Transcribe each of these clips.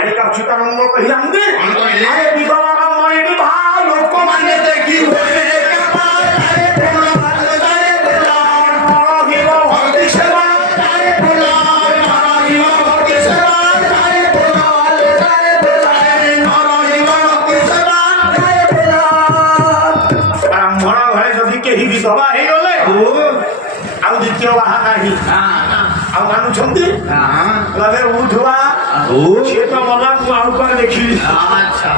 ମାଳିକା ଅଚ୍ୟୁତାନନ୍ଦ କହିଲାନ୍ତି ଆରେ ବିଧବାର ମଣି ବିବାହ ଲୋକମାନେ ଦେଖି ହୁଏ विधवा हो गले आउ द्वितीय बाहा नहीं आउ मानुछंती गले उठवा से तो मला तू आउ कर देखी अच्छा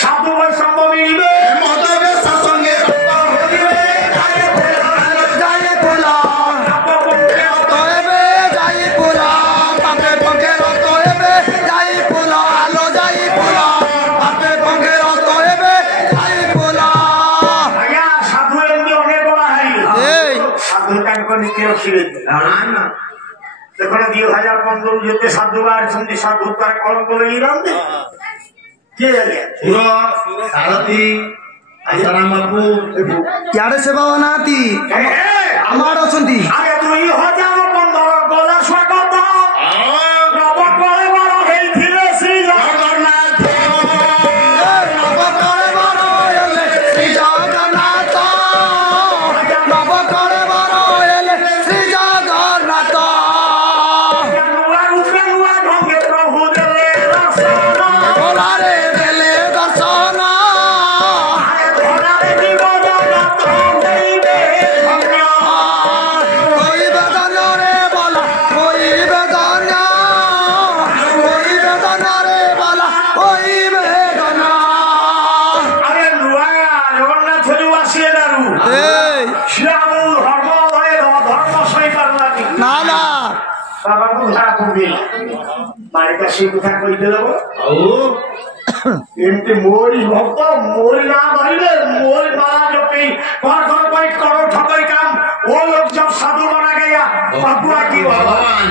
साधु वैष्णव मिलबे मदबे ससंगे होइबे जाय बोला तोएबे जाय बोला पापे पंगेरो तोएबे जाय बोला आलो जाय बोला पापे पंगेरो तोएबे जाय बोला देखो 2015 जिते साधु बाहर साधु तार कौन बोले यारे सेवा बनाती हमार अछंती अरे 2015 गोला स्वागत नव करे बड़ हेथिले श्री जगन्नाथ नव करे बड़ हेले श्री जगन्नाथ नव करे बड़ हेले श्री जगन्नाथ नुआ रूपे नुआ ढंगे प्रभु देले दर्शन भोलारे देले दर्शन अरे भोलारे जीवन रत होइबे धन्य कोई बेदन रे बोला कोई बेदन रे बोला कोई बेदन अरे नुआ जगन्नाथ जो आसिए दारू श्याम धर्म धर्म सही पारलानी ना ना बाबा को धरा पड़े मालिका से कथा कहि देलो एमते मोरी भक्त मोरी ना धरिले मोरी माला जो पे घर घर पर करो ठगई काम वो लोग जब साधु बना गया बाबुआ की भगवान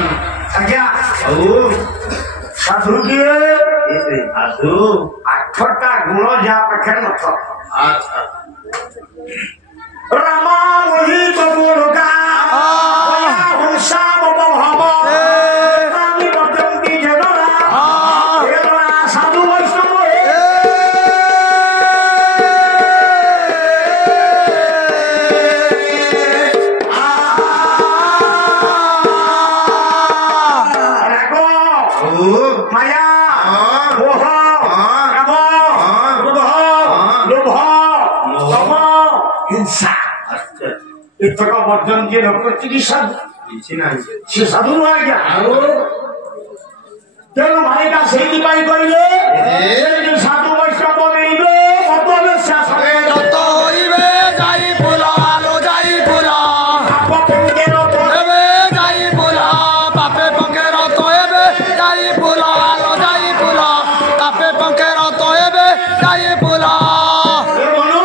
आज्ञा साधु की साधु आठटा गुण जा पखे न था अच्छा रामा मोहि तो बोलगा हुंसा बभव रामी बदंती जनरा साधु वैष्णव माया मोह काम क्रोध लोभ हिंसा इतक वर्जन किए रखी कि साधु से साधु नुआ क्या तेणु मालिका से कहले साधु वैष्णव मिलबे मदबे शासन रत होइबे जाई बोला आलो जाई बोला पाप पंगेर तोएबे जाई बोला पापे पंगेर तोएबे जाई बोला आलो जाई बोला पापे पंगेर तोएबे जाई बोला ए बोलू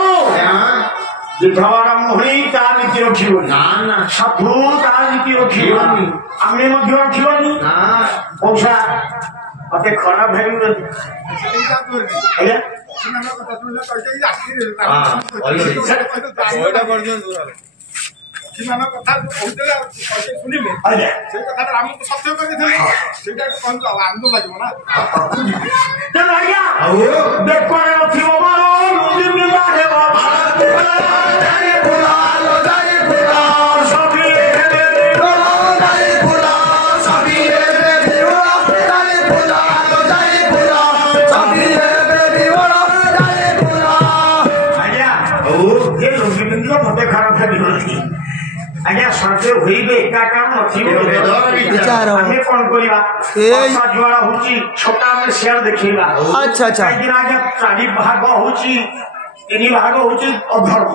विधवार मोहनी ता नीति रखिबो ना ना साधु ता नीति रखिबोनी आमे मध्य रखिबोनी ना पौसा अते खराब है आज्ञा आज्ञा सर्वे होइबे एका काम नथिबे विचार हमें कोन करिबा वर्षा ज्वाला होची छोटा में शेयर देखिबा अच्छा अच्छा दिन आज्ञा चारि भाग होची तीन भाग होची अधर्म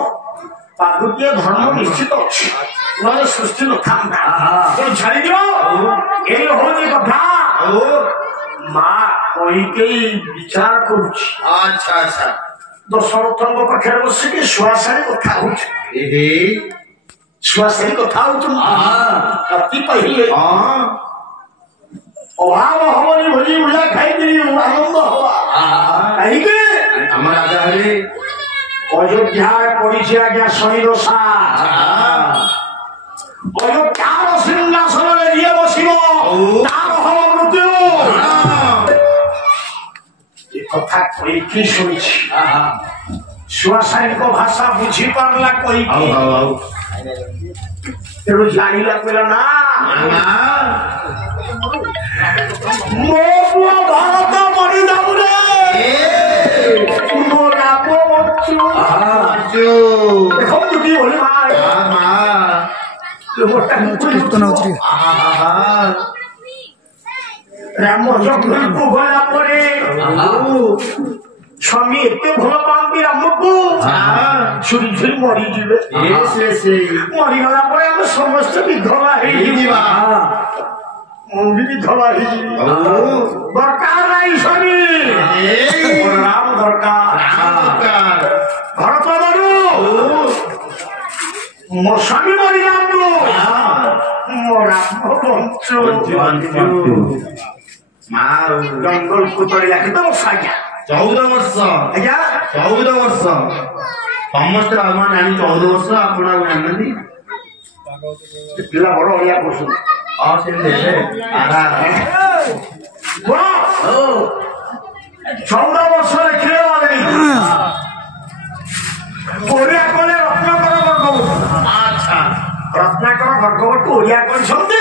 पादुके धर्म निश्चित अछि नले सृष्टि न थांदा तो छाड़ी दियो एई होची कथा मां कोई के विचार करूची अच्छा अच्छा दशरथଙ୍କ ପାଖରେ ବସିକି ସୁଆସାରୀ କଥା ହଉଛି सुहासरी कथा कति पहले अभाव हमारी भोजी भुजा खाई आनंद हवा कहीं अयोध्यार पड़ी आज्ञा शनिदशा अयोध्यार सिंहासन बस तार हम मृत्यु କଥା କହିକି ଶୁଣିଛି ଛୁଆ ସାହିଙ୍କ ଭାଷା ବୁଝିପାରିଲା କହିକି ତେଣୁ ଜାଣିଲା କହିଲା ନା ମୋ ପୁଅ ଭରତ ମରିଯାଉରେ ମୋ ନାମ ବଞ୍ଚୁ ଦେଖନ୍ତୁ କି ଭଳି ରାମ ଜଙ୍ଗଲକୁ ଗଲା ପରେ ସ୍ୱାମୀ ଏତେ ଭଲ ପାଆନ୍ତି ରାମକୁ ଛୁରୀ ଛୁରୀ ମରିଯିବେ ମରିଗଲା ପରେ ଆମେ ସମସ୍ତେ ବିଧବା ହେଇଯିବା ମୁଁ ବି ବିଧବା ହେଇଯିବି ଦରକାର ନାହିଁ ସ୍ୱାମୀ ରାମ ଦରକାର ଭରତ ବରୁ ମୋ ସ୍ୱାମୀ ମରିଯାଆନ୍ତୁ ମୋ ରାମ ବଞ୍ଚୁ ଜଙ୍ଗଲକୁ ତଳିଲା କେତେ ବର୍ଷ ଆଜ୍ଞା 14 ବର୍ଷ ଆଜ୍ଞା 14 ବର୍ଷ ସମସ୍ତେ ବାବା ଜାଣି 14 ବର୍ଷ ଆପଣ ଆଉ ଜାଣିନାହାନ୍ତି ପିଲା ବଡ ଅଳିଆ କରୁଛନ୍ତି ହଁ ସେ ଦେଲେ 14 ବର୍ଷ ଲେଖିଲେ ଓଡିଆ କଲେ ରତ୍ନାକର ଗର୍ଗବତୀ ଆଚ୍ଛା ରତ୍ନାକର ଗର୍ଗବତୀ ଓଡିଆ କରିଛନ୍ତି